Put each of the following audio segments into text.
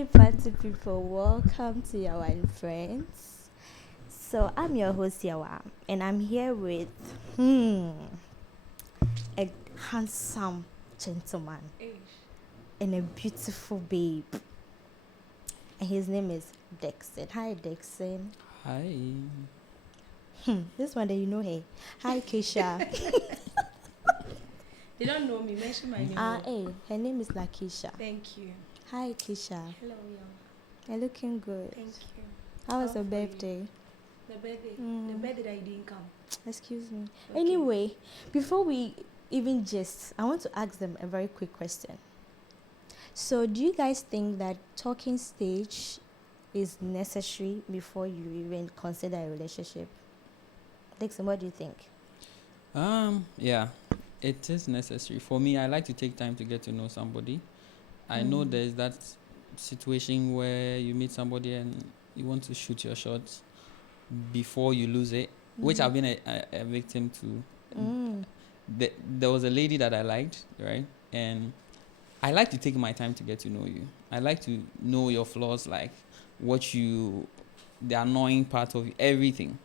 Hi, party people. Welcome to Yawa&Friends. So, I'm your host, Yawa, and I'm here with a handsome gentleman and a beautiful babe. And his name is Dickson. Hi, Dickson. Hi. This one that you know, hey. Hi, Keisha. They don't know me. Mention my name. Hey, her name is Lakeisha. Thank you. Hi, Keisha. Hello, Yawa. You're looking good. Thank you. How was How your for you? birthday? The birthday. Mm. The birthday that you didn't come. Excuse me. Okay. Anyway, before we even gist, I want to ask them a very quick question. So, do you guys think that talking stage is necessary before you even consider a relationship? Dixon, what do you think? Yeah, it is necessary. For me, I like to take time to get to know somebody. I know there's that situation where you meet somebody and you want to shoot your shots before you lose it, which I've been a victim to. There was a lady that I liked, right? And I like to take my time to get to know you. I like to know your flaws, like the annoying part of everything.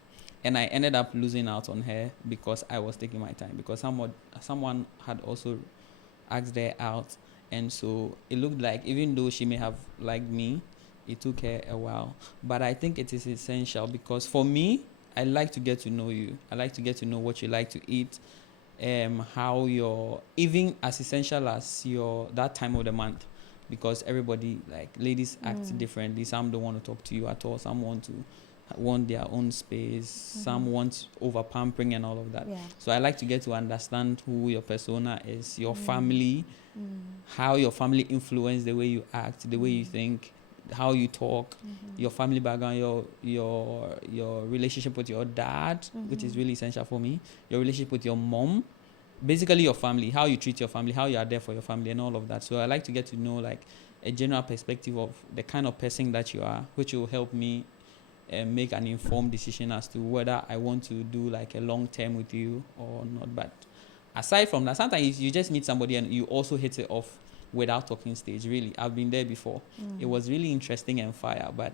And I ended up losing out on her because I was taking my time. Because someone had also asked her out. And so it looked like, even though she may have liked me, it took her a while. But I think it is essential because for me, I like to get to know you. I like to get to know what you like to eat. How even as essential as that time of the month, because everybody, like, ladies act differently. Some don't want to talk to you at all. Some want their own space. Some want over pampering and all of that. Yeah. So I like to get to understand who your persona is, your family, how your family influence the way you act, the way you think, how you talk, your family background, your relationship with your dad, which is really essential for me, your relationship with your mom, basically your family, how you treat your family, how you are there for your family and all of that. So I like to get to know, like, a general perspective of the kind of person that you are, which will help me make an informed decision as to whether I want to do like a long term with you or not. But aside from that, sometimes you just meet somebody and you also hit it off without talking stage. Really, I've been there before. It was really interesting and fire, but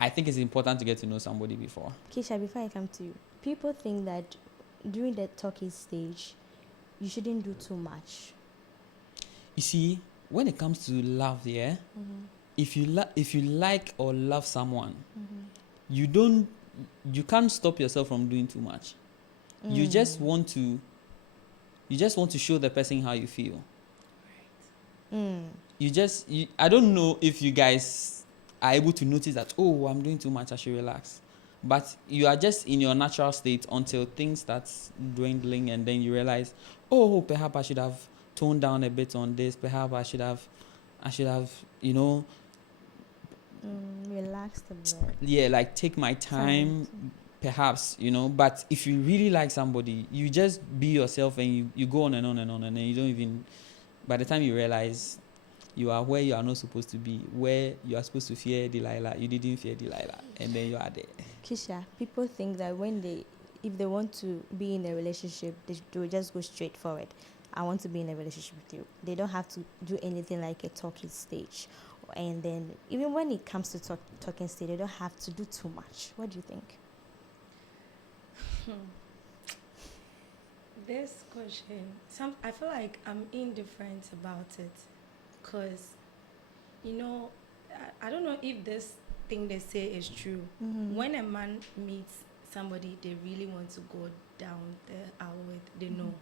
I think it's important to get to know somebody before. Keisha, before I come to you, people think that during the talking stage, you shouldn't do too much. You see, when it comes to love, yeah, if you like or love someone, you can't stop yourself from doing too much. You just want to show the person how you feel. I don't know if you guys are able to notice that, oh, I'm doing too much, I should relax. But you are just in your natural state until things start dwindling, and then you realize, oh, perhaps I should have toned down a bit on this. Perhaps I should have, Relaxed a bit. yeah, like, take my time, perhaps, But if you really like somebody, you just be yourself and you go on and on and on, and then you don't even, by the time you realize you are where you are not supposed to be, where you are supposed to fear Delilah, you didn't fear Delilah, and then you are there. Keisha, people think that if they want to be in a relationship, they will just go straight forward. I want to be in a relationship with you. They don't have to do anything like a talking stage. And then even when it comes to talking stage, they don't have to do too much. What do you think? This question, I feel like I'm indifferent about it, because, I don't know if this thing they say is true. When a man meets somebody they really want to go down the aisle with, they know.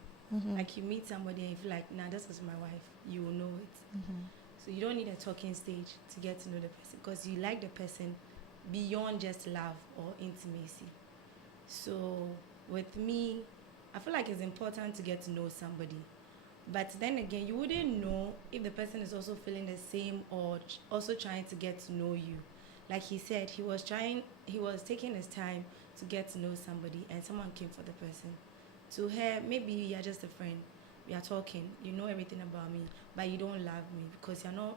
Like, you meet somebody and you feel like, nah, this is my wife, you will know it. So you don't need a talking stage to get to know the person, because you like the person beyond just love or intimacy. So with me, I feel like it's important to get to know somebody. But then again, you wouldn't know if the person is also feeling the same or also trying to get to know you. Like he said, he was taking his time to get to know somebody, and someone came for the person. To her, maybe you're just a friend. We are talking, you know everything about me, but you don't love me because you're not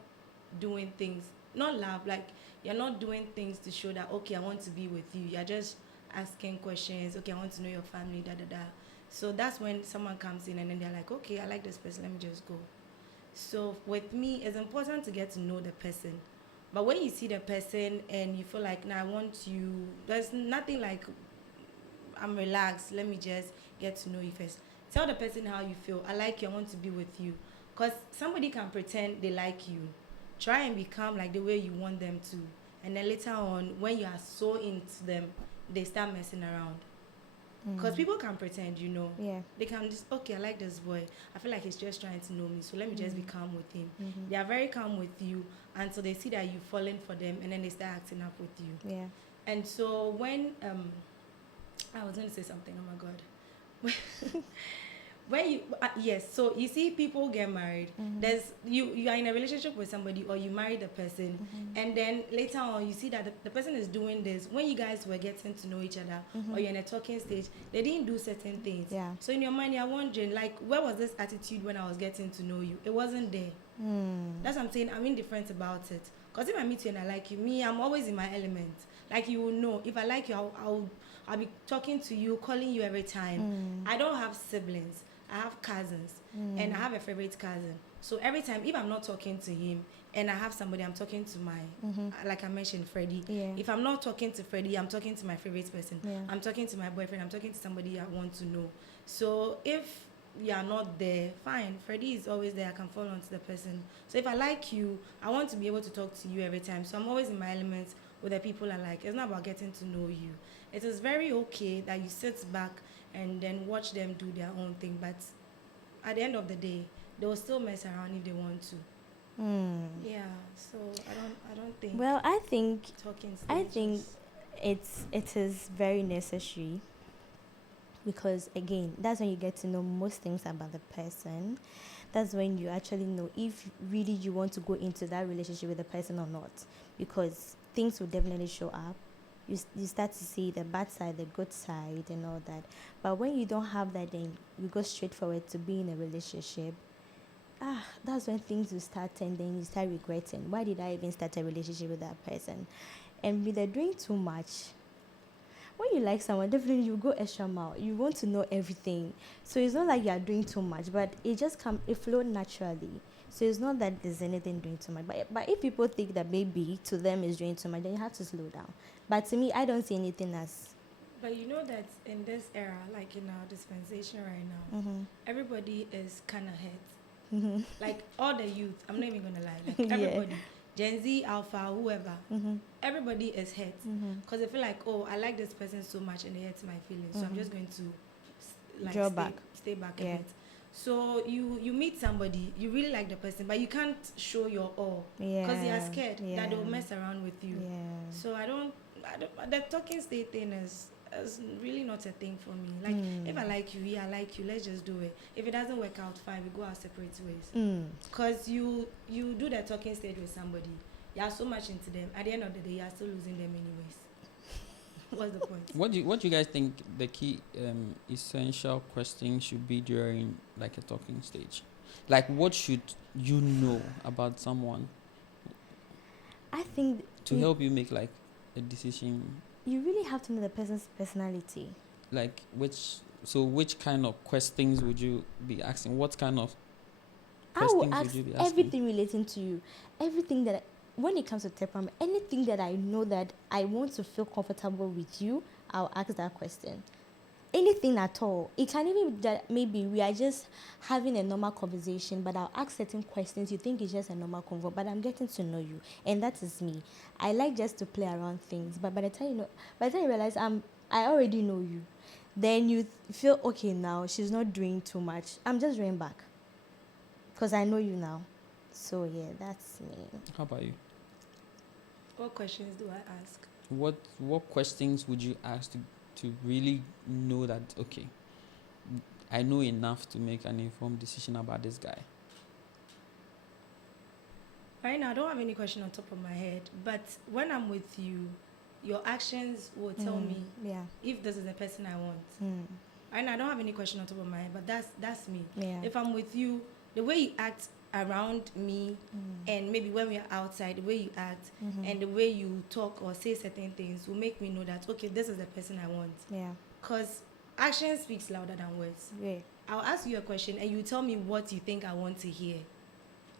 doing things, not love, like, you're not doing things to show that, okay, I want to be with you. You're just asking questions, okay, I want to know your family, da da da. So that's when someone comes in and then they're like, okay, I like this person, let me just go. So with me, it's important to get to know the person But when you see the person and you feel like, nah, I want you, there's nothing like, I'm relaxed, let me just get to know you first. Tell the person how you feel. I like you, I want to be with you. Because somebody can pretend they like you. Try and become like the way you want them to. And then later on, when you are so into them, they start messing around. Because people can pretend, you know. Yeah. They can just, okay, I like this boy. I feel like he's just trying to know me, so let me just be calm with him. They are very calm with you until they see that you've fallen for them, and then they start acting up with you. Yeah. And so when I was going to say something. Oh my god. When you yes, so you see people get married. There's you are in a relationship with somebody, or you marry the person, and then later on you see that the person is doing this. When you guys were getting to know each other, or you're in a talking stage, they didn't do certain things. Yeah. So in your mind you're wondering, like, where was this attitude when I was getting to know you? It wasn't there. That's what I'm saying. I'm indifferent about it. Because if I meet you and I like you, me, I'm always in my element. Like, you will know. If I like you, I'll be talking to you, calling you every time. I don't have siblings. I have cousins. And I have a favorite cousin. So every time, if I'm not talking to him and I have somebody, I'm talking to my, like I mentioned, Freddie. Yeah. If I'm not talking to Freddie, I'm talking to my favorite person. Yeah. I'm talking to my boyfriend. I'm talking to somebody I want to know. So if you are not there, fine. Freddie is always there. I can fall onto the person. So if I like you, I want to be able to talk to you every time. So I'm always in my element with the people I like. It's not about getting to know you. It is very okay that you sit back and then watch them do their own thing. But at the end of the day, they will still mess around if they want to. Yeah. So I don't think. Well, I think talking it is very necessary, because again, that's when you get to know most things about the person. That's when you actually know if really you want to go into that relationship with the person or not, because things will definitely show up. You start to see the bad side, the good side, and all that. But when you don't have that, then you go straight forward to be in a relationship. That's when things will start, and then you start regretting, why did I even start a relationship with that person? And with the doing too much, when you like someone, definitely you go extra mile. You want to know everything. So it's not like you are doing too much, but it flows naturally. So it's not that there's anything doing too much. But if people think that maybe to them is doing too much, then you have to slow down. But to me, I don't see anything as. But you know that in this era, like in our dispensation right now, everybody is kind of hurt. Like all the youth, I'm not even gonna lie. Like everybody, Gen Z, Alpha, whoever, everybody is hurt because they feel like, oh, I like this person so much and it hurts my feelings, so I'm just going to Draw back. Stay back a bit. So you meet somebody, you really like the person, but you can't show your all because you are scared that they will mess around with you. So I don't the talking state thing is really not a thing for me. Like, if I like you, I like you, let's just do it. If it doesn't work out, fine, we go our separate ways. Because you do the talking stage with somebody, you are so much into them, at the end of the day you are still losing them anyways. What's the point? What do you guys think the key essential question should be during like a talking stage? Like, what should you know about someone I think to help you make like a decision? You really have to know the person's personality. Like which kind of questions would you be asking? What kind of questions would you be asking? Everything relating to you. Everything that, when it comes to temperament, anything that I know that I want to feel comfortable with you, I'll ask that question. Anything at all. It can even be that maybe we are just having a normal conversation, but I'll ask certain questions. You think it's just a normal convo, but I'm getting to know you, and that is me. I like just to play around things, but by the time you realize I already know you, then you feel okay. Now she's not doing too much. I'm just going back because I know you now. So yeah, that's me. How about you? What questions do I ask? What questions would you ask to really know that, okay, I know enough to make an informed decision about this guy? Right now, I don't have any question on top of my head, but when I'm with you, your actions will tell me if this is the person I want. Right now, I don't have any question on top of my head, but that's me. If I'm with you, the way you act around me, and maybe when we are outside, the way you act and the way you talk or say certain things will make me know that, okay, this is the person I want. Because action speaks louder than words. I'll ask you a question and you tell me what you think I want to hear.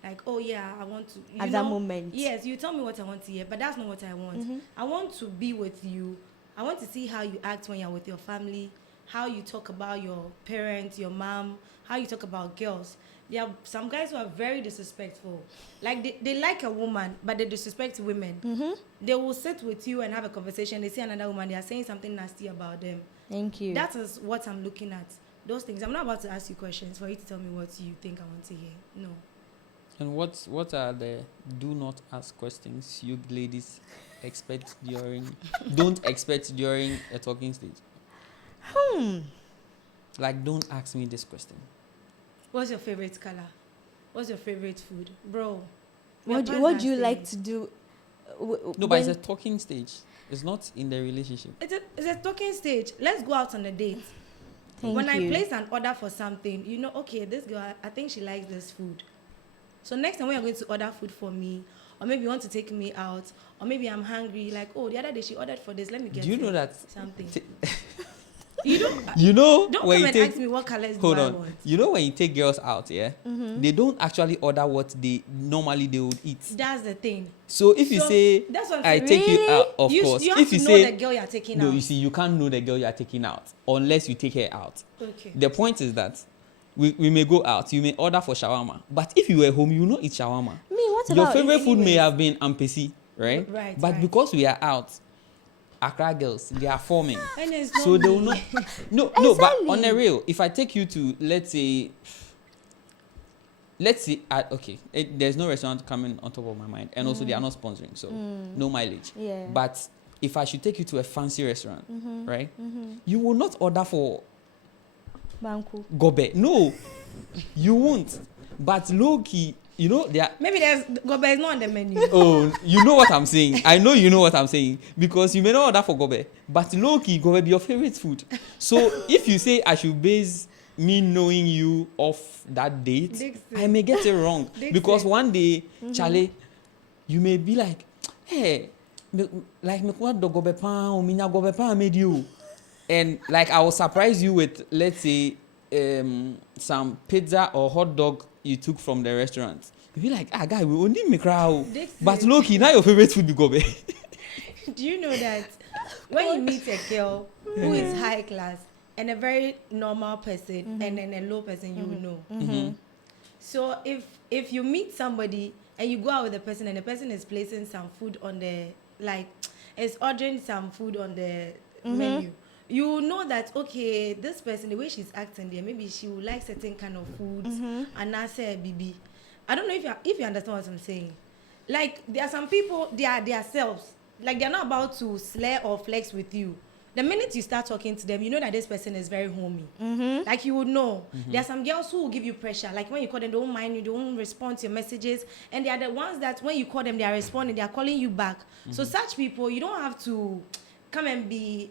Like, oh yeah, I want to. At that moment. Yes, you tell me what I want to hear, but that's not what I want. I want to be with you. I want to see how you act when you're with your family, how you talk about your parents, your mom, how you talk about girls. There are some guys who are very disrespectful. Like they like a woman, but they disrespect women. They will sit with you and have a conversation. They see another woman, they are saying something nasty about them. Thank you. That is what I'm looking at. Those things. I'm not about to ask you questions for you to tell me what you think I want to hear. No. And what are the do not ask questions you ladies expect don't expect during a talking stage? Like, don't ask me this question. What's your favorite color? What's your favorite food? Bro. What do you like to do? No, but it's a talking stage. It's not in the relationship. It's a talking stage. Let's go out on a date. When I place an order for something, you know, okay, this girl, I think she likes this food. So next time when you're going to order food for me, or maybe you want to take me out, or maybe I'm hungry, like, oh, the other day she ordered for this, let me get Do you know that something. Don't come and ask me what colors do I want. You know when you take girls out, they don't actually order what they normally they would eat. That's the thing. So if you say that's what I take you out, of course. You have if to you know say the girl you're taking out. no, you see, you can't know the girl you're taking out unless you take her out. Okay. The point is that we may go out, you may order for shawarma, but if you were home, you know eat shawarma. Your favorite food may have been ampesi, right? Right. But because we are out, Accra girls, they are forming. And it's So not they will me. not. No, but on the real, if I take you to, let's say, okay, there's no restaurant coming on top of my mind, and also they are not sponsoring, so no mileage. Yeah. But if I should take you to a fancy restaurant, right, you will not order for Banku. gobe. No, you won't. But low key, you know, they are. Maybe there's gobe is not on the menu. Oh, you know what I'm saying. I know you know what I'm saying because you may not order for gobe, but low key gobe be your favorite food. So if you say I should base me knowing you off that date, Dickson. I may get it wrong because one day, Charlie, you may be like, hey, like me what do gobe pan o minya gobe pan made you, and like I will surprise you with, let's say, some pizza or hot dog you took from the restaurant. You be like, guy, we only make crowd. But low-key, now your favorite food be gobe. Do you know that when you meet a girl who is high class and a very normal person and then a low person, you will know. So if you meet somebody and you go out with the person and the person is placing some food on the, like, is ordering some food on the menu, you will know that, okay, this person, the way she's acting there, maybe she will like certain kind of foods, and I say BB. I don't know if you understand what I'm saying. Like, there are some people, they are themselves. Like, they're not about to slay or flex with you. The minute you start talking to them, you know that this person is very homey. Like, you would know. There are some girls who will give you pressure. Like, when you call them, they don't mind you, they don't respond to your messages. And they are the ones that when you call them, they are responding, they are calling you back. So such people, you don't have to come and be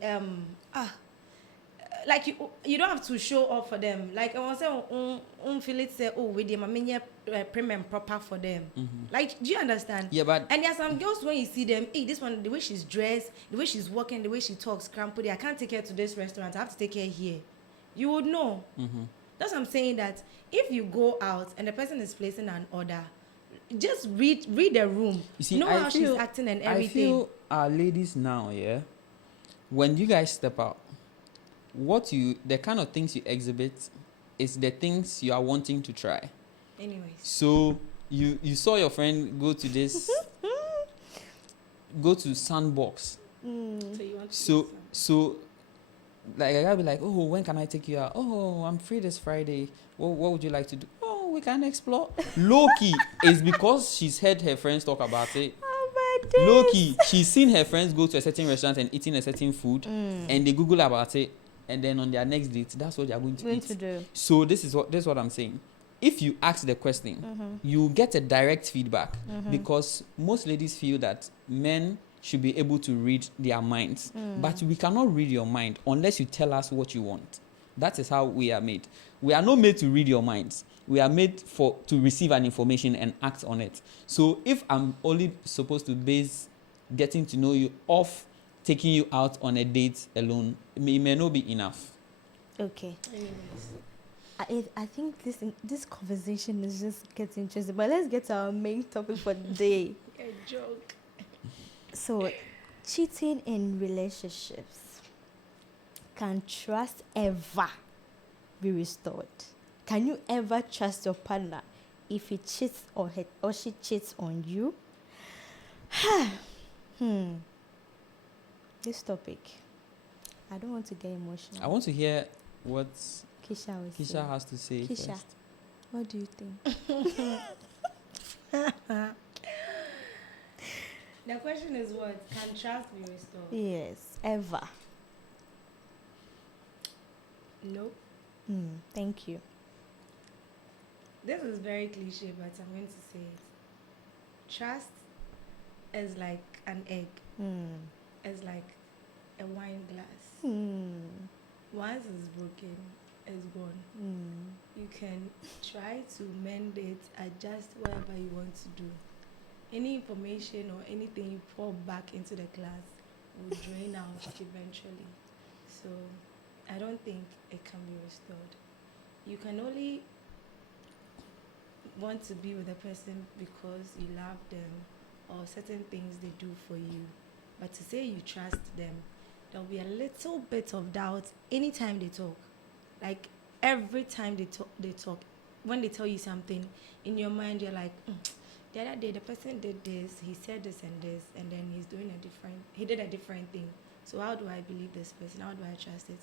like you don't have to show off for them. Like I want to say feel it say, oh, with them I mean prim and proper for them. Like, do you understand? Yeah, but and there are some girls when you see them, hey, this one, the way she's dressed, the way she's walking, the way she talks, cramped, I can't take her to this restaurant, I have to take her here. You would know. That's what I'm saying, that if you go out and the person is placing an order, just read the room. you see, know how she's acting and everything. I feel our ladies now, when you guys step out, the kind of things you exhibit is the things you are wanting to try. Anyways. So you saw your friend go to this go to Sandbox. So you want to So like I gotta be like, oh, when can I take you out? Oh, I'm free this Friday. What would you like to do? Oh, we can explore. Low-key is because she's heard her friends talk about it. Low-key, she's seen her friends go to a certain restaurant and eating a certain food, and they Google about it, and then on their next date, that's what they are going to eat. Do. So this is what I'm saying. If you ask the question, you get a direct feedback, because most ladies feel that men should be able to read their minds, but we cannot read your mind unless you tell us what you want. That is how we are made. We are not made to read your minds. We are made to receive an information and act on it. So if I'm only supposed to base getting to know you off taking you out on a date alone, it may not be enough. Okay. Anyways. I think this conversation is just getting interesting. But let's get to our main topic for the day. A joke. So, cheating in relationships. Can trust ever be restored? Can you ever trust your partner if he cheats or she cheats on you? This topic, I don't want to get emotional. I want to hear what Keisha has to say Keisha, first. what do you think? The question is what? Can trust be restored? Yes, ever. Nope. Thank you. This is very cliche, but I'm going to say it. Trust is like an egg. It's like a wine glass. Once it's broken, it's gone. You can try to mend it, adjust whatever you want to do. Any information or anything you pour back into the glass will drain out eventually. So I don't think it can be restored. You can only want to be with a person because you love them or certain things they do for you. But to say you trust them, there'll be a little bit of doubt anytime they talk. Like every time they talk. When they tell you something, in your mind you're like, the other day the person did this, he said this, and then he did a different thing. So how do I believe this person? How do I trust it?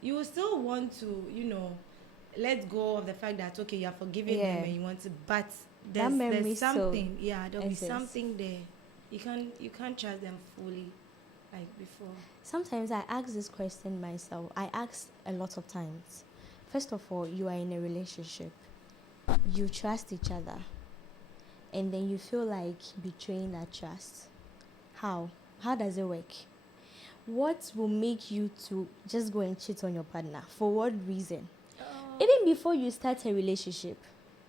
You will still want to, let go of the fact that okay, you're forgiving them and you want to, but there's something, there'll be something there. You can't trust them fully like before. Sometimes I ask this question myself. I ask a lot of times. First of all, you are in a relationship. You trust each other. And then you feel like betraying that trust. How? How does it work? What will make you to just go and cheat on your partner? For what reason? Even before you start a relationship,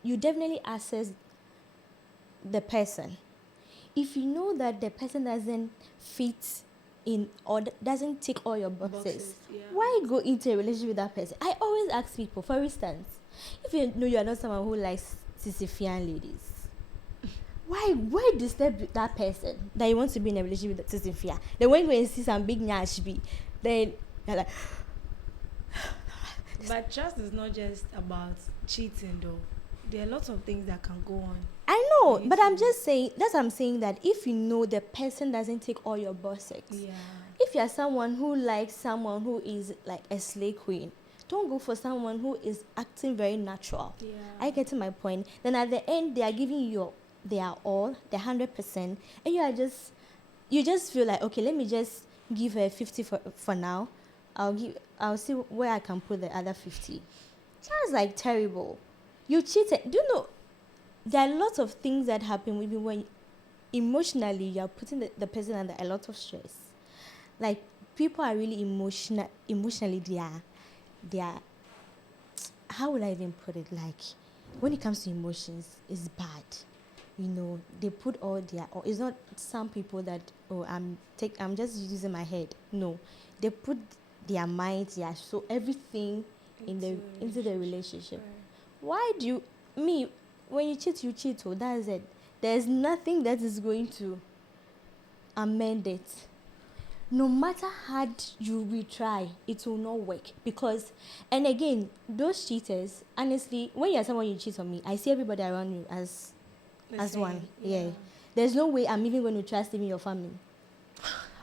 you definitely assess the person. If you know that the person doesn't fit in or doesn't tick all your boxes, why go into a relationship with that person? I always ask people, for instance, if you know you are not someone who likes Sisifian ladies, why disturb that person that you want to be in a relationship with Sisifia? Then when you see some big nyashbi, then you're like. But trust is not just about cheating though. There are lots of things that can go on. I know, but I'm just saying, I'm saying that if you know the person doesn't take all your boxes, if you're someone who likes someone who is like a slay queen, don't go for someone who is acting very natural. I get to my point. Then at the end, they are giving you their all, the 100%, and you just feel like, okay, let me just give her 50 for now. I'll see where I can put the other 50. Sounds like terrible. You cheated. Do you know there are lots of things that happen with you when emotionally you are putting the person under a lot of stress. Like people are really emotionally they are how would I even put it? Like when it comes to emotions, it's bad. They put all it's not some people that I'm just using my head. No. They put their minds, so everything into the relationship. Why do you when you cheat, that's it. There's nothing that is going to amend it. No matter how you retry, it will not work. Because, and again, those cheaters, honestly, when you're someone you cheat on me, I see everybody around you as one. Yeah. There's no way I'm even going to trust even your family.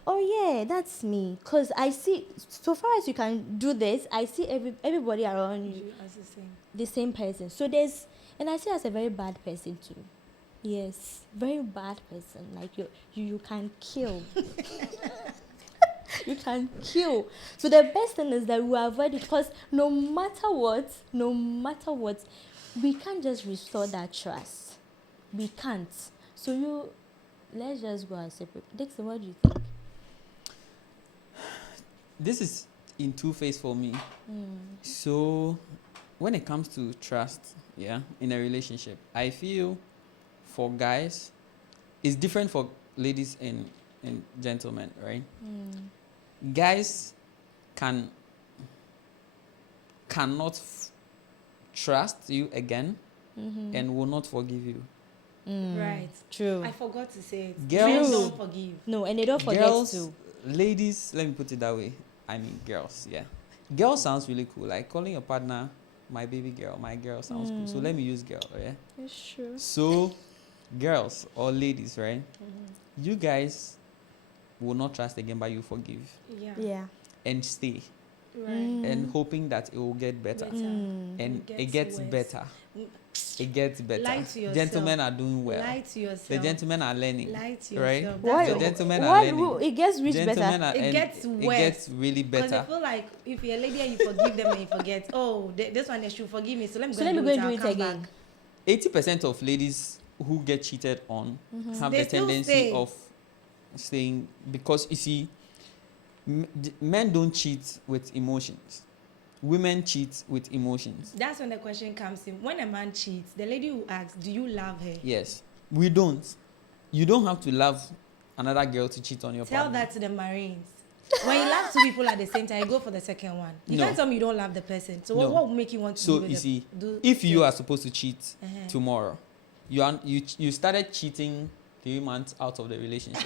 Oh yeah, that's me. Because I see, so far as you can do this, I see everybody around you as the same person. So and I see as a very bad person too. Yes, very bad person. Like you can kill. You can kill. So the best thing is that we avoid it, because no matter what, we can't just restore that trust. We can't. So let's just go and separate. Dickson, what do you think? This is in two-phase for me. So when it comes to trust, in a relationship, I feel for guys, it's different for ladies and gentlemen, right? Guys cannot trust you again and will not forgive you. Right. True. I forgot to say it. Girls- Men don't forgive. No, and they don't forget Girls, to. ladies, let me put it that way. I mean, girls, yeah. Girl sounds really cool. Like calling your partner my baby girl, my girl sounds cool. So let me use girl, yeah? It's true. So, girls or ladies, right? You guys will not trust again, but you forgive Yeah. Yeah. and stay Right. and hoping that it will get better. Better. And It it gets gets worse. better. It gets better. Lie to yourself. Gentlemen are doing well. Lie to yourself. The gentlemen are learning. Lie to right? yourself. Why? The That's gentlemen are What? learning. It gets rich Gentlemen better. are, It and gets it worse. gets really Because I better. feel like if you're a lady and you forgive them and you forget, oh, this one they should forgive me, so let me So go let me and go do and it. do I'll it come again. back. 80% of ladies who get cheated on have They the still tendency stay. of staying because you see, men don't cheat with emotions. Women cheat with emotions. That's when the question comes in. When a man cheats, the lady who asks, do you love her? Yes, we don't. You don't have to love another girl to cheat on your Tell partner. that to the Marines. When you love two people at the same time, you go for the second one. You No. can't tell me you don't love the person. So No. what would make you want to So be with you the- see, do if you it? are supposed to cheat Uh-huh. tomorrow, you started cheating 3 months out of the relationship,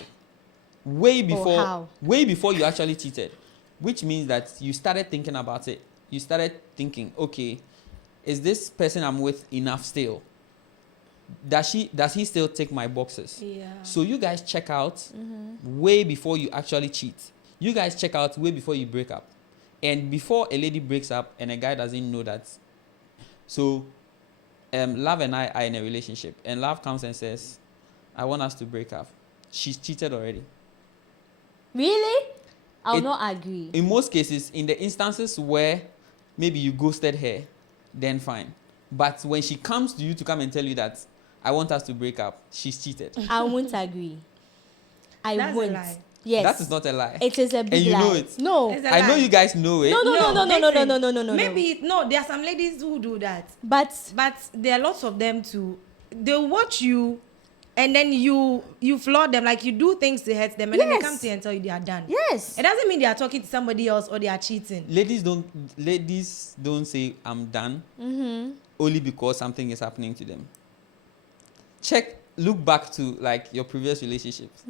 how? way before you actually cheated, which means that you started thinking about it. You started thinking, okay, is this person I'm with enough still? Does he still take my boxes? Yeah. So you guys check out way before you actually cheat. You guys check out way before you break up. And before a lady breaks up and a guy doesn't know that. So Love and I are in a relationship and Love comes and says, I want us to break up. She's cheated already. Really? I'll It- not agree. In most cases, in the instances where maybe you ghosted her, then fine. But when she comes to you to come and tell you that I want us to break up, she's cheated. I won't agree. I That's a won't. lie. Yes. That is not a lie. It is a big And you lie. know it. No. It's a I know lie. you guys know it. No, no, no, no, no, no, no, listen, no, no, no, no. Maybe no. There are some ladies who do that, But but there are lots of them too. They watch you, and then you flaunt them, like you do things to hurt them, and then they Yes. come to you and tell you they are done. yes. It doesn't mean they are talking to somebody else or they are cheating. Ladies don't say I'm done only because something is happening to them. Look back to like your previous relationships.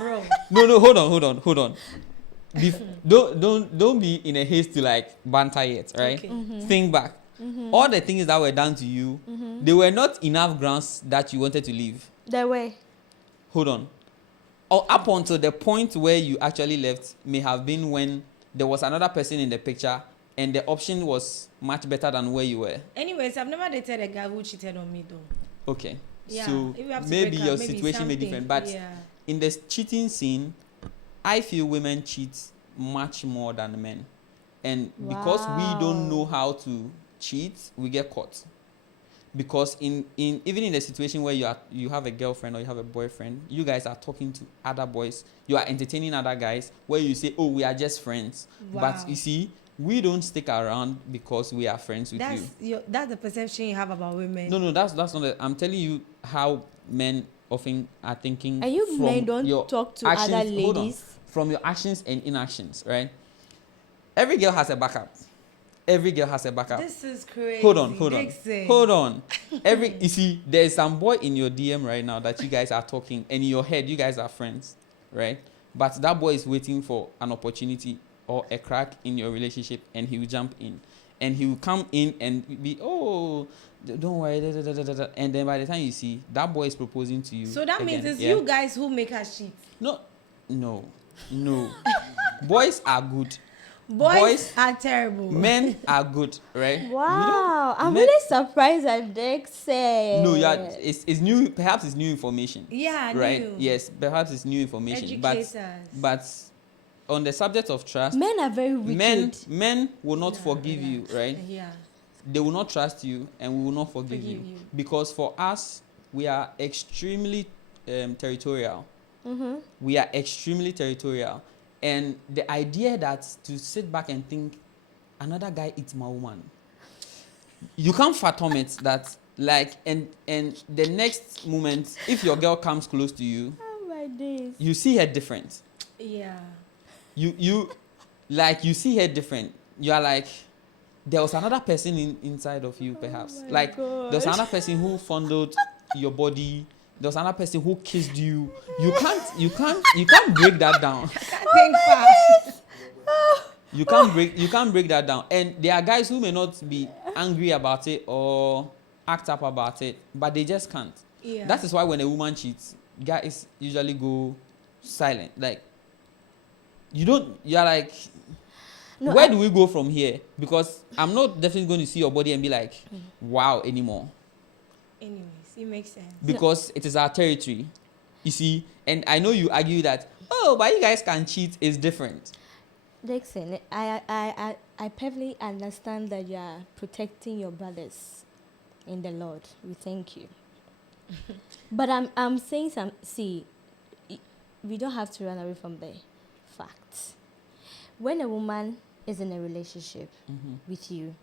Bro, No, hold on. Don't be in a haste to like banter yet, right? Okay. Think back. All the things that were done to you, they were not enough grounds that you wanted to leave. The way. Hold on. Or up until the point where you actually left may have been when there was another person in the picture and the option was much better than where you were. anyways, I've never dated a guy who cheated on me though. Okay. Yeah, So if you have to maybe break up, your maybe situation may be something, different. But yeah. in the cheating scene, I feel women cheat much more than men. And because we don't know how to cheat, we get caught. Because in even in the situation where you have a girlfriend or you have a boyfriend, you guys are talking to other boys, you are entertaining other guys, where you say, oh, we are just friends. Wow. But you see, we don't stick around because we are friends with you. That's the perception you have about women. No, that's not it. I'm telling you how men often are thinking. And you from men don't your talk to actions- other hold on. ladies. From your actions and inactions, right? Every girl has a backup. Every girl has a backup. This is crazy. Hold on. Dickson. Hold on. You see, there's some boy in your DM right now that you guys are talking, and in your head, you guys are friends, right? But that boy is waiting for an opportunity or a crack in your relationship, and he will jump in. And he will come in and be, oh, don't worry, da, da, da, da, da, da. And then by the time you see, that boy is proposing to you. So that means again, it's yeah? you guys who make us cheat. No. Boys are good. Boys are terrible. Men are good, right? Wow. I'm men- really surprised at Dickson. No, yeah, it's new. Perhaps it's new information. Yeah, Right? new. Yes, perhaps it's new information. Educate us. But on the subject of trust, Men are very wicked. men will not Yeah, forgive yeah. you, right? Yeah. They will not trust you, and we will not forgive you. Forgive you. Because for us, we are extremely territorial. Mm-hmm. We are extremely territorial, and the idea that to sit back and think another guy eats my woman, you can't fathom it. That like and the next moment, if your girl comes close to you, Oh my days. you see her different. Yeah. You see her different. You are like, there was another person inside of you, perhaps. God. There was another person who fondled your body. There was another person who kissed you. You can't break that down. Think fast. You can't break that down. And there are guys who may not be angry about it or act up about it, but they just can't. Yeah. That is why when a woman cheats, guys usually go silent. Like, you're like, No, where do we go from here? Because I'm not definitely going to see your body and be like, wow, anymore. Anyways, it makes sense. Because it is our territory, you see. And I know you argue that, oh, but you guys can cheat, is different. Dickson, I perfectly understand that you are protecting your brothers in the Lord. We thank you. But I'm saying we don't have to run away from the facts. When a woman is in a relationship with you,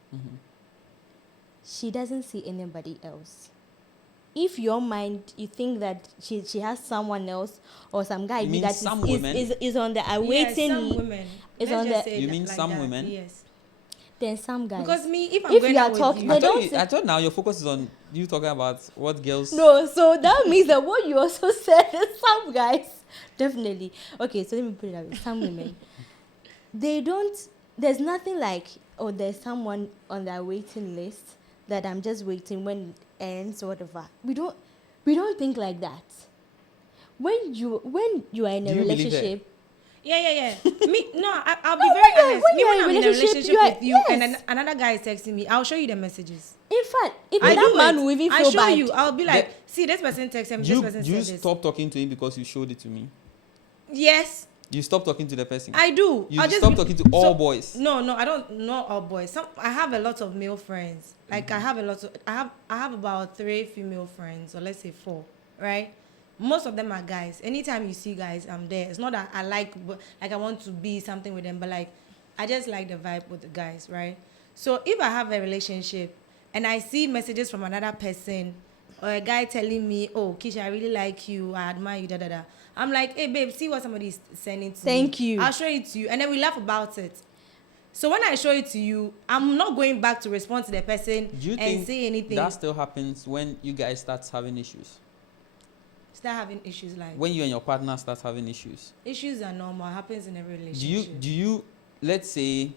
she doesn't see anybody else. If your mind, you think that she has someone else or some guy You that is on the awaiting. Yes, some women. Is Let's on just the- say You that mean like some that. women? Yes. Then some guys. Because me, if I'm If going you are out with talking- you, they I don't thought, I thought now your focus is on you talking about what girls. No, so that means that what you also said is some guys, definitely. Okay, so let me put it out. Some women, there's nothing like, oh, there's someone on their waiting list that I'm just waiting when it ends or whatever. We don't think like that. When you are in Do a you believe that? relationship, Yeah. I'll be No, very when honest. Me, you're when in I'm a in a relationship, relationship you are- with you and yes. another guy is texting me, I'll show you the messages. in fact, even I that do man it. will even I feel show bad. you. I'll be like, That- see, this person texted me, You this person said this. stop talking to him because you showed it to me. Yes, You stop talking to the person. I do. You I'll just stop be- talking to all boys. No, I don't know all boys. I have a lot of male friends. Like I have about 3 female friends, or let's say 4, right? Most of them are guys. Anytime you see guys, I'm there. It's not that I like I want to be something with them, but like I just like the vibe with the guys, right? So if I have a relationship and I see messages from another person or a guy telling me, "Oh, Keisha, I really like you. I admire you." I'm like, "Hey, babe, see what somebody is sending to me. Thank you. I'll show it to you," and then we laugh about it. So when I show it to you, I'm not going back to respond to the person Do you and think say anything. that still happens when you guys start having issues? Start having issues like When you and your partner start having issues? issues are normal. Happens in every relationship. Do you let's say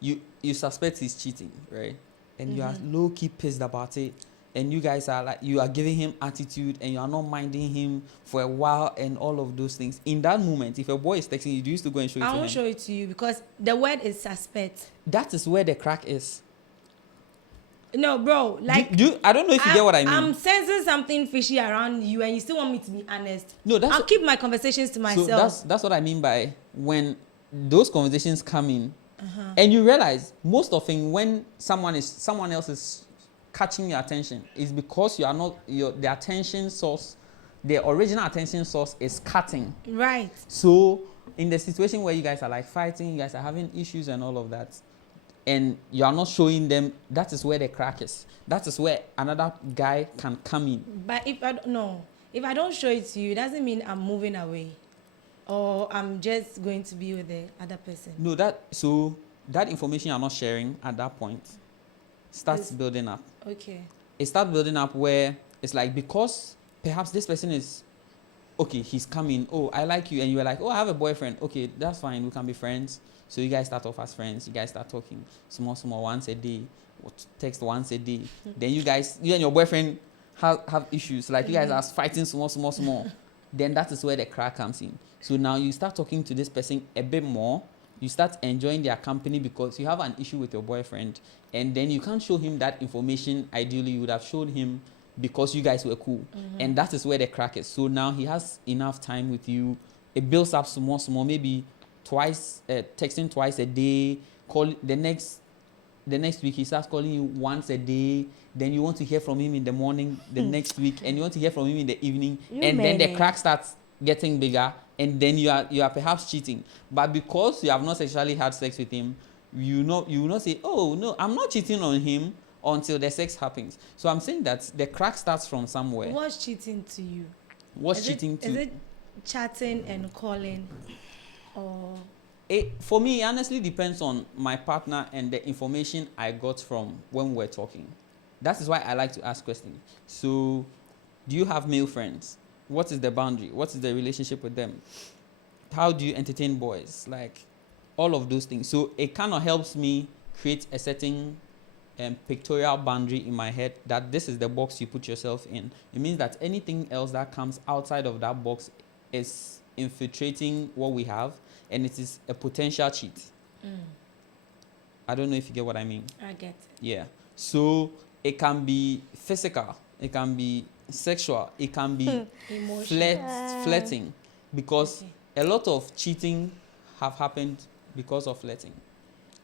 you suspect he's cheating, right? And you are low key pissed about it, and you guys are like, you are giving him attitude and you are not minding him for a while and all of those things. In that moment, if a boy is texting you, do you still go and show it I to him? won't show it to you because the word is suspect. That is where the crack is. No, bro. Like I don't know if you get what I mean. I'm sensing something fishy around you, and you still want me to be honest. No, that's I'll keep my conversations to myself. So that's what I mean by when those conversations come in, and you realize most often when someone else is catching your attention is because you are not the attention source, the original attention source is cutting. Right. So in the situation where you guys are like fighting, you guys are having issues and all of that, and you are not showing them, that is where the crack is. That is where another guy can come in. But if I don't show it to you, it doesn't mean I'm moving away, or I'm just going to be with the other person. No, that information you're not sharing at that point starts building up. Okay. It starts building up where it's like, because perhaps this person is, okay, he's coming, oh, I like you, and you're like, oh, I have a boyfriend. Okay, that's fine, we can be friends. So you guys start off as friends. You guys start talking small, once a day, or text once a day. Then you and your boyfriend have issues. Like you guys are fighting small. Then that is where the crack comes in. So now you start talking to this person a bit more. You start enjoying their company because you have an issue with your boyfriend. And then you can't show him that information ideally you would have showed him because you guys were cool. And that is where the crack is. So now he has enough time with you. It builds up small, maybe texting twice a day. Call the next week he starts calling you once a day. Then you want to hear from him in the morning the next week, and you want to hear from him in the evening. Then the crack starts getting bigger, and then you are perhaps cheating. But because you have not sexually had sex with him, you will not say, oh no, I'm not cheating on him until the sex happens. So I'm saying that the crack starts from somewhere. What's cheating to you? What's cheating to? Is it chatting and calling, or For me, it honestly depends on my partner and the information I got from when we're talking. That is why I like to ask questions. So, do you have male friends? What is the boundary? What is the relationship with them? How do you entertain boys? Like, all of those things. So, it kind of helps me create a certain pictorial boundary in my head that this is the box you put yourself in. It means that anything else that comes outside of that box is infiltrating what we have, and it is a potential cheat. I don't know if you get what I mean. I get it. Yeah. So it can be physical, it can be sexual, it can be flirting, because a lot of cheating have happened because of flirting.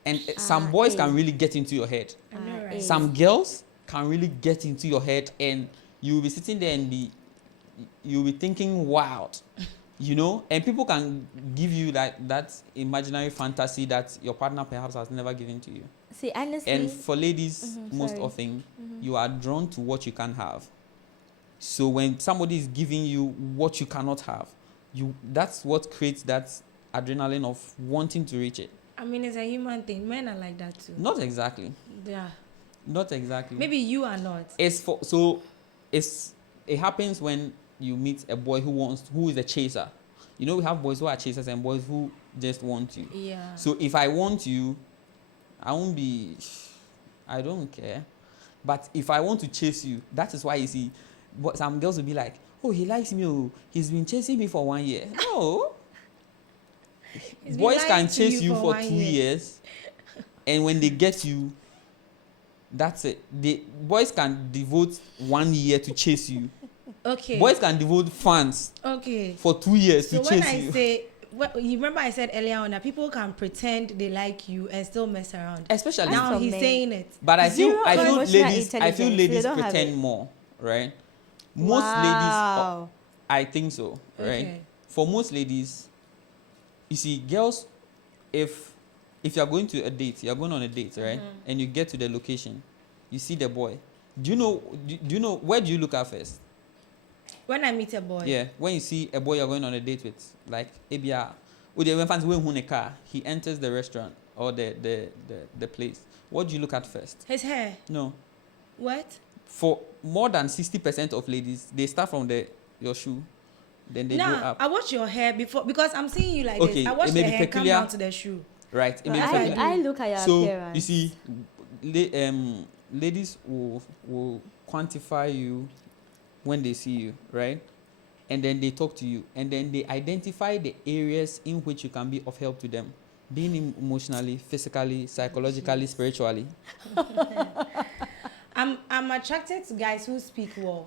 And some boys can really get into your head. I know, right? Some girls can really get into your head, and you'll be sitting there and you'll be thinking wild, you know? And people can give you that imaginary fantasy that your partner perhaps has never given to you. See, honestly. And for ladies, most often, you are drawn to what you can have. So when somebody is giving you what you cannot have, that's what creates that adrenaline of wanting to reach it. I mean, it's a human thing. Men are like that too. Not exactly. Yeah. Not exactly. Maybe you are not. It happens when you meet a boy who is a chaser. You know, we have boys who are chasers and boys who just want you. Yeah. So if I want you, I don't care. But if I want to chase you, that is why you see, but some girls will be like, oh, he likes me. Oh, he's been chasing me for 1 year. No. Boys can chase you for 2 years, and when they get you, that's it. Boys can devote 1 year to chase you. Okay. Boys can devote funds for 2 years to chase you. So when I say, you remember I said earlier on that people can pretend they like you and still mess around. Especially now he's saying it. But I feel ladies pretend more, right? Most ladies, I think so, right? Okay. For most ladies, you see, girls, if you're going to a date, you're going on a date, right? And you get to the location, you see the boy. Do you know where do you look at first? When I meet a boy. Yeah, when you see a boy you're going on a date with, like ABR, when car, he enters the restaurant or the place. What do you look at first? His hair. No. What? For more than 60% of ladies, they start from your shoe. Then they go up. I watch your hair before because I'm seeing you like this. I watch the hair come down to the shoe. Right. I look at your appearance. So you see, ladies will quantify you when they see you, right? And then they talk to you, and then they identify the areas in which you can be of help to them, being emotionally, physically, psychologically, spiritually. I'm attracted to guys who speak well.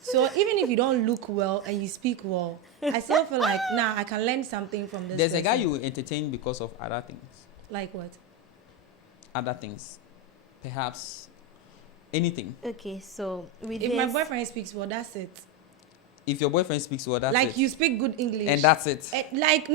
So even if you don't look well and you speak well, I still feel like, I can learn something from this There's person. a guy you will entertain because of other things. Like what? Other things. Perhaps anything. Okay, so if my boyfriend speaks well, that's it. If your boyfriend speaks well, that's like it. you speak good English. And that's it. Like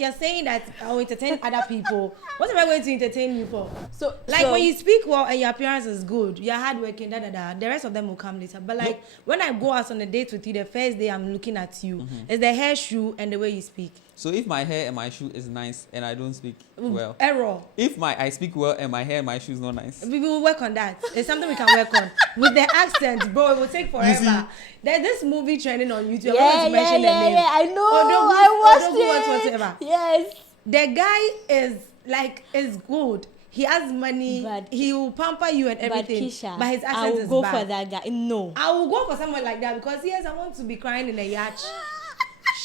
you're saying that I'll entertain other people. What am I going to entertain you for? So when you speak well and your appearance is good, you're hardworking, the rest of them will come later. But when I go out on a date with you, the first day I'm looking at you, it's the hair, shoe, and the way you speak. So if my hair and my shoe is nice and I don't speak well. Error. If I speak well and my hair and my shoe is not nice. We will work on that. It's something we can work on. With the accent, bro, it will take forever. There's this movie trending on YouTube. I'm going to mention the name. Yeah, I know. I watched it. Whatever. Yes. The guy is good. He has money. But he will pamper you and everything. But his accent is bad. I will go for that guy. No. I will go for someone like that because yes, I want to be crying in a yacht.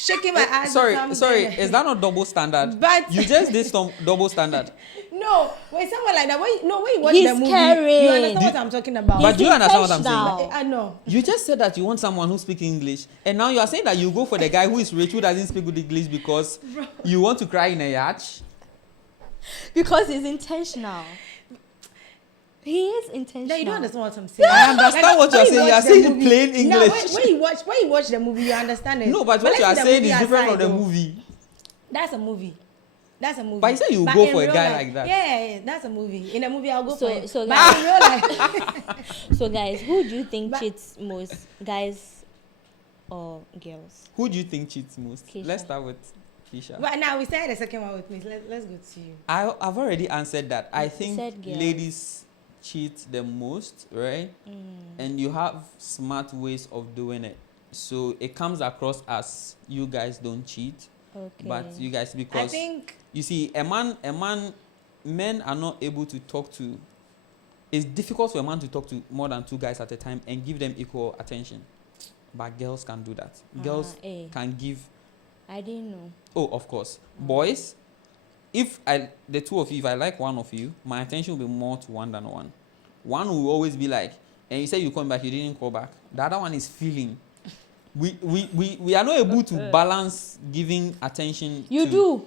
Shaking my ass. Sorry, is that not double standard? But you just did some double standard. No, when someone like that, when you watch He's the movie, caring. you understand what I'm talking about. But do you understand what I'm saying? I know. You just said that you want someone who speaks English, and now you are saying that you go for the guy who is rich who doesn't speak good English because you want to cry in a yacht. Because he's intentional. He is intentional. No, you don't understand what I'm saying. I understand what you're saying. You're saying in plain English. No, when you watch the movie, you understand it. No, but what you are saying is different from the movie. That's a movie. But you say you go for a guy like that. Yeah, that's a movie. In a movie, I'll go for it. So guys, in real life. So guys, who do you think cheats most? Guys or girls? Who do you think cheats most? Keisha. Let's start with Keisha. Well, now we started the second one with me. Let's go to you. I've already answered that. I You think said girls. ladies cheat the most, right? And you have smart ways of doing it. So it comes across as you guys don't cheat, Okay. but you guys, I because think you see, men are not able to talk to. It's difficult for a man to talk to more than two guys at a time and give them equal attention. But girls can do that. Girls can give. I didn't know. Oh, of course. Boys, the two of you, if I like one of you, my attention will be more to one than one. One will always be like, and you say you come back, you didn't call back. The other one is feeling. We are not able to balance giving attention. You do.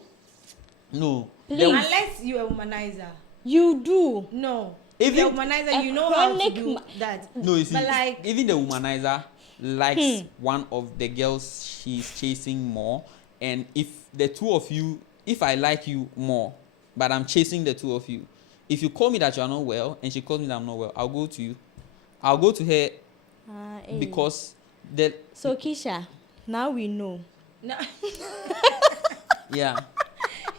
No. Please. unless you're a womanizer. You do. No. Even- If you're a womanizer, A you know how to chronic do that. No, you see, But like, even the womanizer likes one of the girls she's chasing more. And if the two of you, if I like you more, but I'm chasing the two of you, if you call me that you are not well and she calls me that I'm not well, I'll go to you. I'll go to her because the So Keisha, now we know. no, yeah.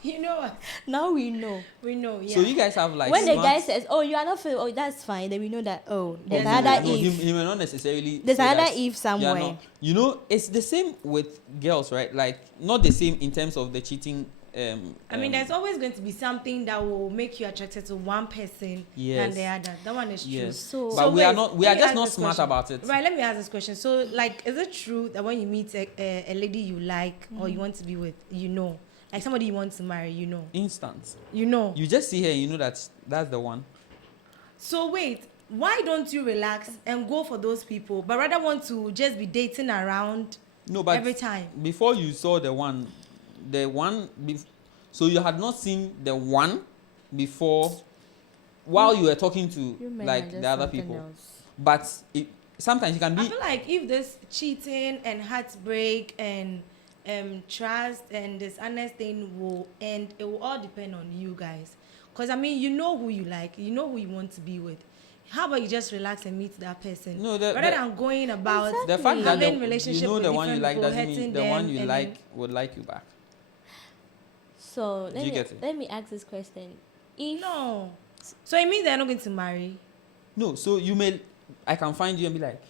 you know what? Now we know. We know, yeah. So you guys have like When the smart- guy says, "Oh, you are not feeling," oh, that's fine. Then we know that. Oh, there's No, another no, if. he may not necessarily. There's say another that if you are somewhere. not- You know, it's the same with girls, right? Like not the same in terms of the cheating. I mean, there's always going to be something that will make you attracted to one person Yes. than the other. That one is true. Yes. So- But we are wait, not. We let are me just ask not this smart question. about it. Right, let me ask this question. So, like, is it true that when you meet a lady you like or you want to be with, you know, like somebody you want to marry, you know, Instant. you know. You just see her, and you know that's the one. So wait, why don't you relax and go for those people, but rather want to just be dating around No, but every time? before you saw so you had not seen the one before while you were talking to You men are like just the other something people. else. But sometimes you can I be. feel like if this cheating and heartbreak and trust and this honest thing will end, it will all depend on you guys. Because I mean, you know who you like, you know who you want to be with. How about you just relax and meet that person? No, rather than going about The fact that having you relationship know with the one you different like people, doesn't mean hurting the one them, you and like would like you back. So Do you get it? let me ask this question. If no. So it means they're not going to marry. No, so I can find you and be like,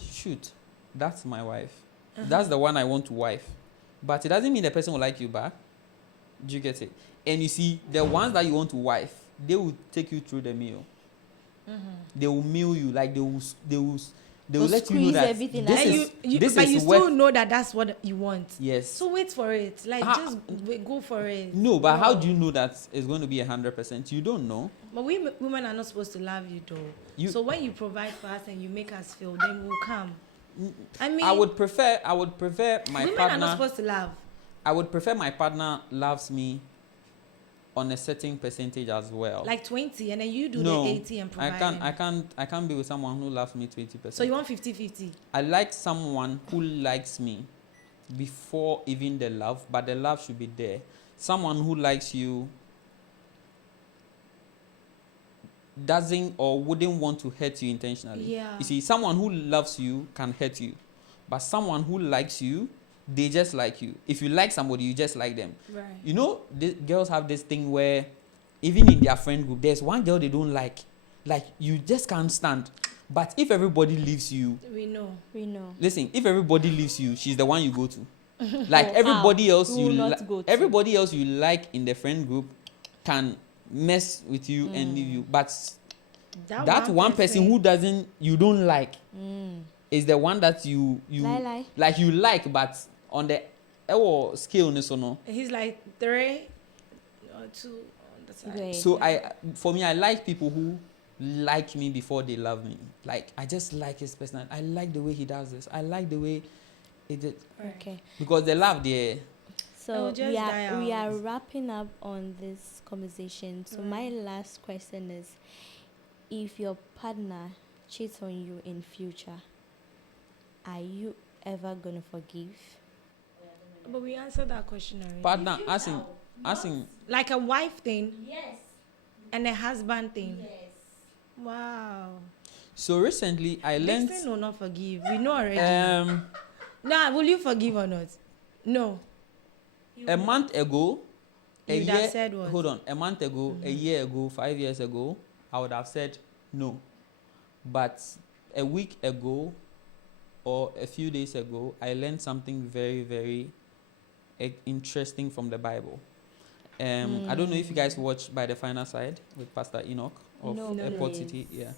shoot, that's my wife. That's the one I want to wife. But it doesn't mean the person will like you back. Do you get it? And you see, the ones that you want to wife, they will take you through the meal. They will meal you, like they will They'll let you know squeeze that everything this out. And is you this but is you worth. still know that that's what you want. Yes. So wait for it. Like just go for it. No, but how do you know that it's going to be 100%? You don't know. But we women are not supposed to love you though. You- So when you provide for us and you make us feel, then we'll come. I mean, I would prefer my women are not partner. supposed to love. I would prefer my partner loves me on a certain percentage as well. Like 20, and then you do no, the 80 and provide. I can't be with someone who loves me 20%. So you want 50-50? I like someone who likes me before even the love, but the love should be there. Someone who likes you doesn't or wouldn't want to hurt you intentionally. Yeah. You see, someone who loves you can hurt you, but someone who likes you, they just like you. If you like somebody, you just like them. Right. You know, the girls have this thing where even in their friend group, there's one girl they don't like you just can't stand. But if everybody leaves you, We know. listen, if everybody leaves you, she's the one you go to. Like everybody else We will not go to. everybody else you like in the friend group can mess with you and leave you. But that one person who you don't like is the one that you Lie. like you like, but on the scale no. He's like 3 or 2 on the side. Great. So for me, I like people who like me before they love me. Like I just like his personality. I like the way he does this. I like the way it did. Okay. Because the love there. So It'll just die we are out. wrapping up on this conversation. So my last question is, if your partner cheats on you in future, are you ever gonna forgive? But we answered that question already. Partner, asking. Like a wife thing Yes. and a husband thing. Wow. So recently I learned. Dickson will not forgive. We know already. Now, will you forgive or not? No. a month ago, a You'd have year, said what? hold on, a month ago, a year ago, 5 years ago, I would have said no. But a week ago or a few days ago, I learned something very, very interesting from the Bible. I don't know if you guys watched By the Final Side with Pastor Enoch of No, Airport please. City. Yeah.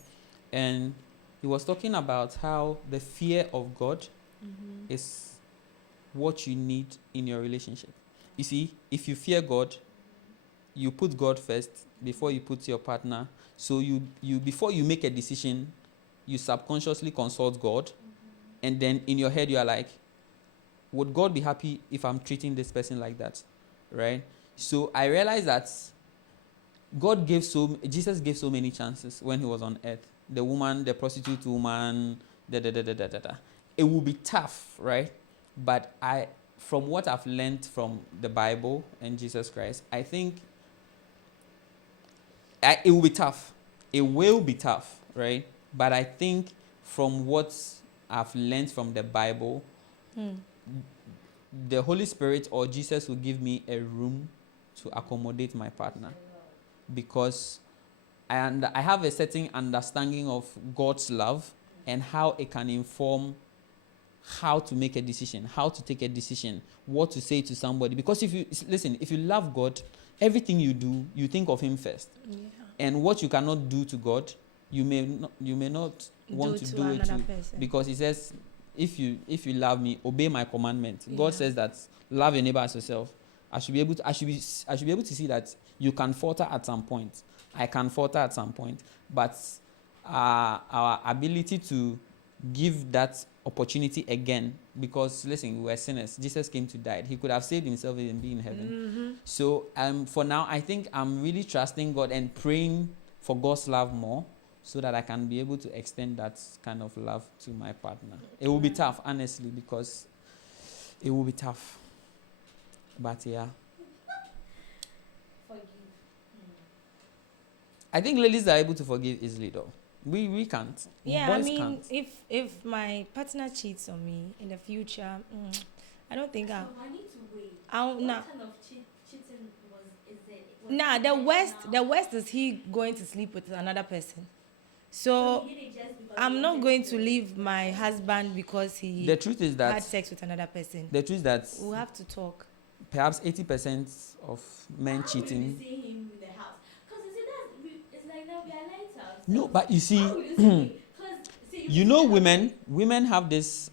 And he was talking about how the fear of God is what you need in your relationship. You see, if you fear God, you put God first before you put your partner. So you before you make a decision, you subconsciously consult God, and then in your head you are like, would God be happy if I'm treating this person like that? Right? So I realized that Jesus gave so many chances when he was on earth. The woman, the prostitute woman, It will be tough, right? But from what I've learned from the Bible and Jesus Christ, I think it will be tough. It will be tough, right? But I think from what I've learned from the Bible, the Holy Spirit or Jesus will give me a room to accommodate my partner, because I have a certain understanding of God's love and how it can inform how to make a decision, how to take a decision, what to say to somebody. Because if you love God, everything you do, you think of him first. Yeah. And what you cannot do to God, you may not want to do it to, person. because he says, if you love me, obey my commandment. God says that love your neighbor as yourself. I should be able to see that you can falter at some point. I can falter at some point, but our ability to give that opportunity again, because listen, we were sinners. Jesus came to die. He could have saved himself and be in heaven. So for now, I think I'm really trusting God and praying for God's love more, so that I can be able to extend that kind of love to my partner. It will be tough, honestly, because it will be tough. But yeah. Forgive. I think ladies are able to forgive easily, though. We can't. Yeah, Boys I mean, can't. if my partner cheats on me in the future, I don't think I need to wait. I'll What not. kind of cheating is it? Nah, the worst is he going to sleep with another person. So I'm not going to leave my husband because he The truth is had that sex with another person. the truth is that We'll have to talk. perhaps 80% of men cheating. See him in the house. Because you see, it's like now we are lighters. No, but you see, How will you see me? 'Cause, see, you know, women have this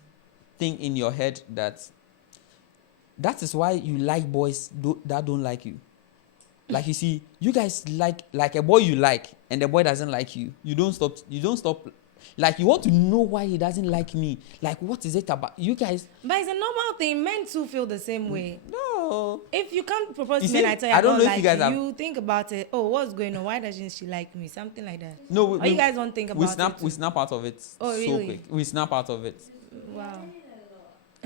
thing in your head that is why you like boys that don't like you. Like, you see, you guys like a boy you like, and the boy doesn't like you. You don't stop. Like, you want to know why he doesn't like me. Like, what is it about you guys? But it's a normal thing. Men too feel the same way. No. If you can't propose You to me and see, I tell you I I don't don't know if like you guys you, have- you think about it. Oh, what's going on? Why doesn't she like me? Something like that. No, Or you guys don't think about it. we snap out of it Oh, so really? quick. We snap out of it. Wow.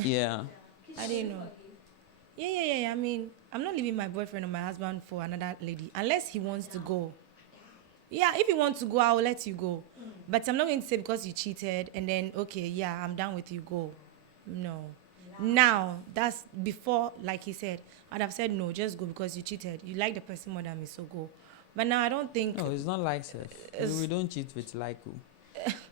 Yeah. I didn't know. Yeah. I mean, I'm not leaving my boyfriend or my husband for another lady unless he wants to go. Yeah, if he wants to go, I will let you go. But I'm not going to say because you cheated and then, okay, yeah, I'm done with you, go. No. Now, that's before, like he said, I'd have said no, just go because you cheated. You like the person more than me, so go. But now I don't think. No, it's not like self. It's- We don't cheat with like who.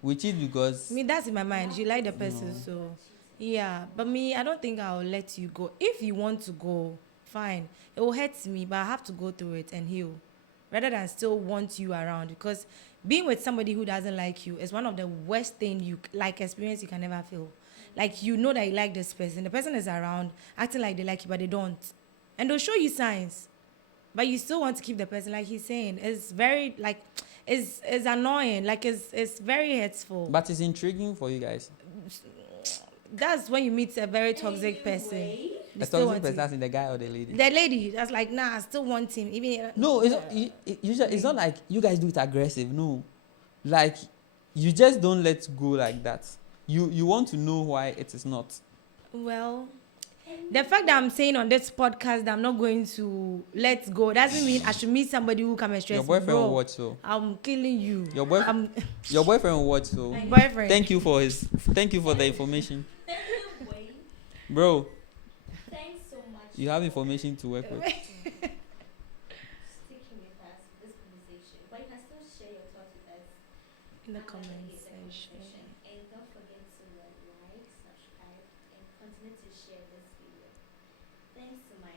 We cheat because I mean, that's in my mind. You like the person, so yeah. But me, I don't think I'll let you go. If you want to go, fine. It will hurt me, but I have to go through it and heal, rather than still want you around. Because being with somebody who doesn't like you is one of the worst things experience you can never feel. Like, you know that you like this person, the person is around acting like they like you, but they don't, and they'll show you signs, but you still want to keep the person. Like he's saying, it's very it's annoying. Like, it's very hurtful. but it's intriguing for you guys. That's when you meet a very toxic person. You A still toxic want person, him. as in the guy or the lady. The lady that's like, nah, I still want him. Even No, it's not, it's not like you guys do it aggressive. No, like, you just don't let go like that. You want to know why it is not. well, the fact that I'm saying on this podcast that I'm not going to let go doesn't mean I should meet somebody who come and stress Your me. boyfriend Bro, will watch, so I'm killing you. your boyfriend will watch, so Boyfriend. thank you for the information, bro. Thanks so much. You have information to work with. Sticking with us, this conversation. But you can still share your thoughts with us In the under comment the comment section. section. And don't forget to like, subscribe, and continue to share this video. Thanks to my